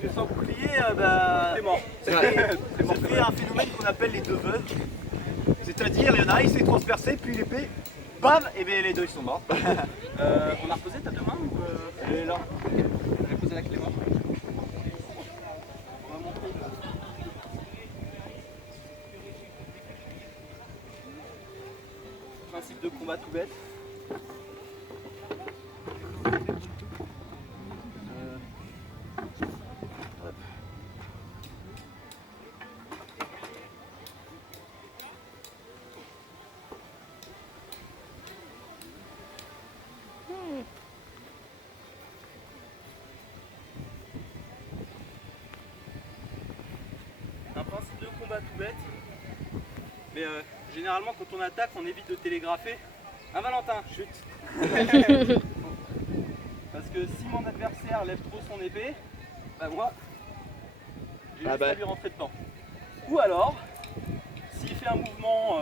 que sans bouclier, c'est mort. C'est fait un phénomène qu'on appelle les deux veuves. C'est-à-dire, il y en a un, il s'est transpercé, puis l'épée, bam, et bien les deux ils sont morts. On a reposé ta deux mains ou Elle est là. on a posé la clé mort? On va montrer. Principe de combat tout bête. Un principe de combat tout bête. Mais généralement quand on attaque on évite de télégrapher. Ah Valentin, chute. Parce que si mon adversaire lève trop son épée, bah moi j'ai juste à lui rentrer dedans. Ou alors, s'il fait un mouvement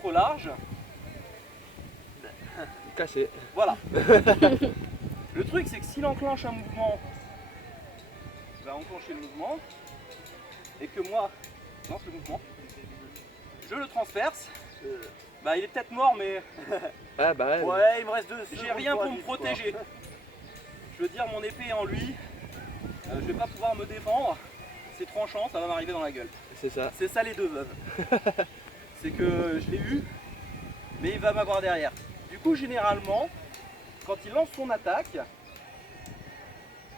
trop large, Cassé. voilà. Le truc c'est que s'il enclenche un mouvement, il va enclencher le mouvement, et que moi, je lance le mouvement, je le transperce, bah il est peut-être mort mais Ah bah ouais. Ouais, il me reste 2 secondes. j'ai rien pour me protéger. Je veux dire mon épée est en lui, je vais pas pouvoir me défendre, c'est tranchant, ça va m'arriver dans la gueule. C'est ça. C'est ça les deux veuves. C'est que je l'ai eu, mais il va m'avoir derrière. Du coup généralement, quand il lance son attaque,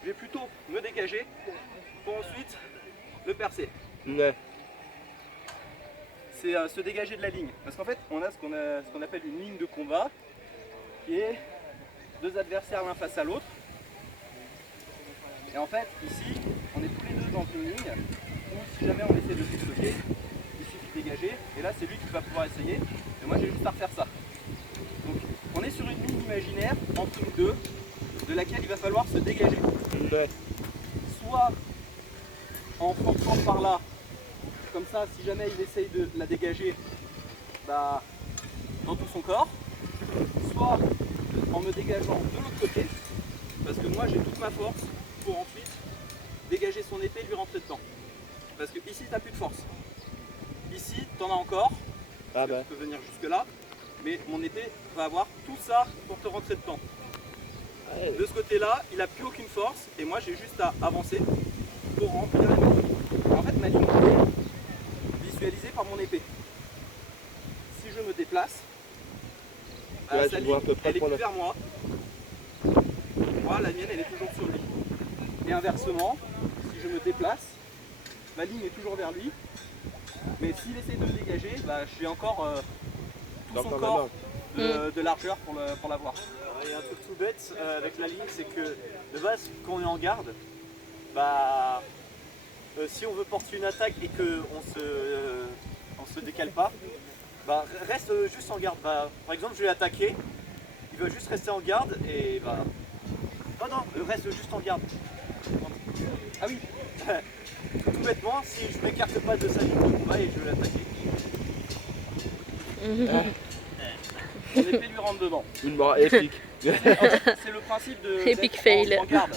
je vais plutôt me dégager pour ensuite le percer. Ouais. C'est se dégager de la ligne. Parce qu'en fait, on a ce qu'on appelle une ligne de combat, qui est deux adversaires l'un face à l'autre. Et en fait, ici, on est tous les deux dans une ligne, où si jamais on essaie de se stocker, il suffit de dégager, et là c'est lui qui va pouvoir essayer, et moi j'ai juste à refaire ça. Donc on est sur une ligne imaginaire, entre nous deux, de laquelle il va falloir se dégager. Ouais. Soit en forçant par là, comme ça, si jamais il essaye de la dégager, bah, dans tout son corps, soit en me dégageant de l'autre côté, parce que moi j'ai toute ma force pour ensuite dégager son épée et lui rentrer dedans. Parce que ici tu n'as plus de force. Ici tu en as encore, Ah bah. tu peux venir jusque là, mais mon épée va avoir tout ça pour te rentrer dedans. Ouais. De ce côté-là, il n'a plus aucune force et moi j'ai juste à avancer pour remplir la ligne. En fait, ma ligne est visualisée par mon épée. Si je me déplace, Ouais, sa tu vois ligne, à peu près elle est pour plus le- vers moi. Moi, la mienne, elle est toujours sur lui. Et inversement, si je me déplace, ma ligne est toujours vers lui. Mais s'il essaie de me dégager, bah, je suis encore tout Dans son ton corps main. de largeur pour l'avoir. Il y a un truc tout bête avec la ligne, c'est que de base, quand on est en garde, bah, si on veut porter une attaque et qu'on se décale pas, bah, reste juste en garde. Bah, par exemple, je vais attaquer, il va juste rester en garde et bah. Non, reste juste en garde. Ah oui, Tout bêtement, si je m'écarte pas de sa ligne de combat et je vais l'attaquer. mon épée lui rentre dedans. Une mort épique. C'est le principe de Epic d'être fail. en garde.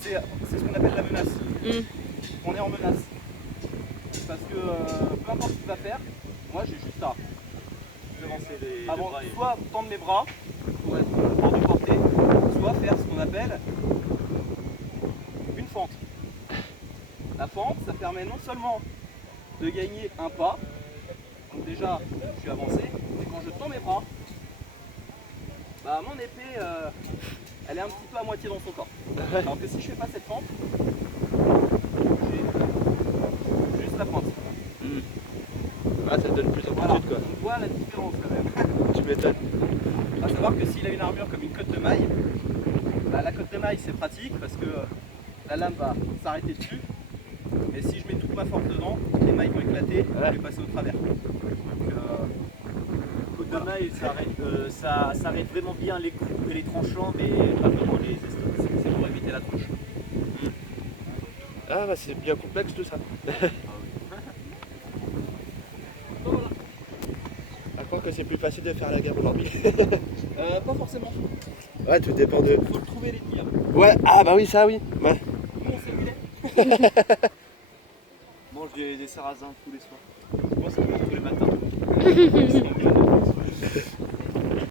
C'est ce qu'on appelle la menace. On est en menace. Parce que peu importe ce qu'il va faire, moi j'ai juste à Avancer les deux avant, bras et- soit tendre mes bras pour être hors de portée, soit faire ce qu'on appelle une fente. La fente, ça permet non seulement de gagner un pas, donc déjà je suis avancé, mais quand je tends mes bras, bah, mon épée elle est un petit peu à moitié dans son corps. Alors que si je fais pas cette fente, j'ai juste la fente. Ah, ça te donne plus Voilà, d'amplitude quoi. on voit la différence quand même. Tu m'étonnes. A savoir que s'il a une armure comme une cotte de maille, bah, la cotte de maille c'est pratique parce que la lame va s'arrêter dessus. Mais si je mets toute ma force dedans, les mailles vont éclater, je vais passer au travers. Donc, Côte de maille, ça arrête vraiment bien les coups et les tranchants, mais pas vraiment les estacs. c'est pour éviter la touche. Ah bah c'est bien complexe tout ça. À croire que c'est plus facile de faire la guerre aujourd'hui. Pas forcément. Ouais, tout dépend de. Faut le trouver l'ennemi. Hein. Ouais, ah bah oui, ça oui. Ouais. Nous on sait où il est. Mange des sarrasins tous les soirs. Moi, ça me fait tous les matins.